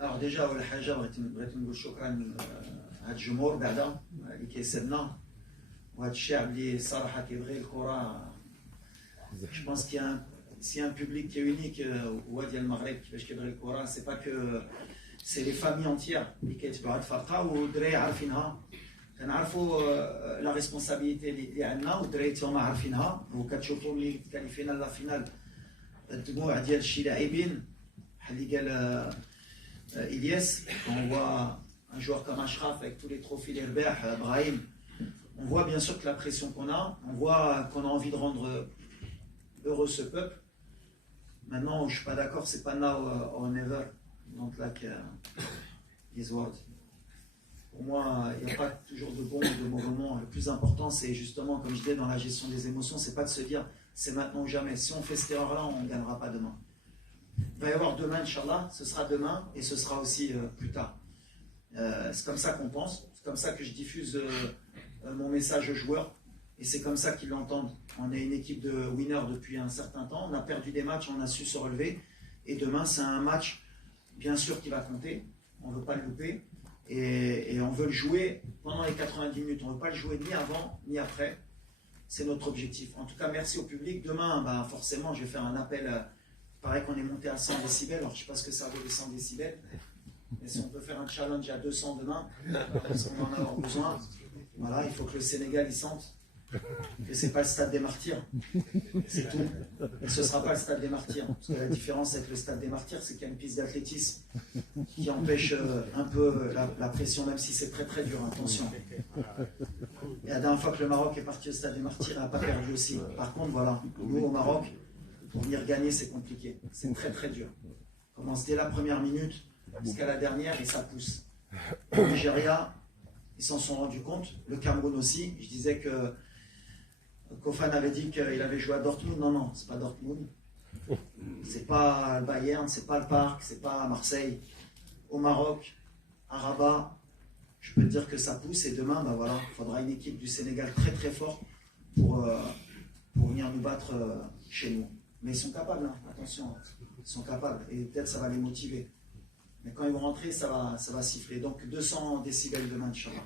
Alors déjà أول حاجة بغيت نقول شكرا هاد الجمهور بعدا اللي كيسدنا وهاد الشعب اللي الصراحة كيبغي الكرة. Je pense qu'il y a s'il y a un public qui est unique هو ديال المغرب كيفاش كيبغي الكرة. C'est pas que c'est les familles entières اللي كيتبعوا هاد الفرقة والدراري عارفينها. كنعرفوا لا ريسبونسابيلتي اللي عندنا والدراري تاهما عارفينها وكتشوفوا ملي كاليفينا لا فينال الدموع ديال شي لاعبين بحال اللي قال Ilyes, on voit un joueur comme Ashraf avec tous les trophées les Herbert, Brahim, on voit bien sûr que la pression qu'on a, on voit qu'on a envie de rendre heureux ce peuple. Maintenant, je ne suis pas d'accord, c'est pas now or never, donc là is what. Pour moi, il n'y a pas toujours de bons ou de mauvais moments. Le plus important, c'est justement, comme je disais, dans la gestion des émotions, c'est pas de se dire c'est maintenant ou jamais. Si on fait cette erreur-là, on ne gagnera pas demain. Il va y avoir demain, Inch'Allah, ce sera demain et ce sera aussi plus tard. C'est comme ça qu'on pense, c'est comme ça que je diffuse mon message aux joueurs et c'est comme ça qu'ils l'entendent. On est une équipe de winners depuis un certain temps, on a perdu des matchs, on a su se relever et demain c'est un match bien sûr qui va compter, on ne veut pas le louper et on veut le jouer pendant les 90 minutes, on ne veut pas le jouer ni avant ni après, c'est notre objectif. En tout cas, merci au public. Demain, forcément, je vais faire un appel. Pareil qu'on est monté à 100 décibels, alors je ne sais pas ce que ça vaut les 100 décibels, mais si on peut faire un challenge à 200 demain, parce qu'on va en avoir besoin, voilà, il faut que le Sénégal il sente que ce n'est pas le stade des martyrs, c'est tout. Et ce ne sera pas le stade des martyrs, parce que la différence avec le stade des martyrs, c'est qu'il y a une piste d'athlétisme qui empêche un peu la pression, même si c'est très très dur, attention. Et la dernière fois que le Maroc est parti au stade des martyrs, il n'a pas perdu aussi. Par contre, voilà, nous au Maroc, pour venir gagner, c'est compliqué. C'est très très dur. On commence dès la première minute jusqu'à la dernière et ça pousse. Au Nigeria, ils s'en sont rendus compte. Le Cameroun aussi. Je disais que Kofan avait dit qu'il avait joué à Dortmund. Non, non, c'est pas Dortmund. C'est pas le Bayern, c'est pas le Parc, c'est pas Marseille. Au Maroc, à Rabat, je peux te dire que ça pousse. Et demain, voilà, il faudra une équipe du Sénégal très très forte pour venir nous battre chez nous. Mais ils sont capables, hein, attention, ils sont capables, et peut-être ça va les motiver. Mais quand ils vont rentrer, ça va siffler. Donc 200 décibels demain, Inch'Allah.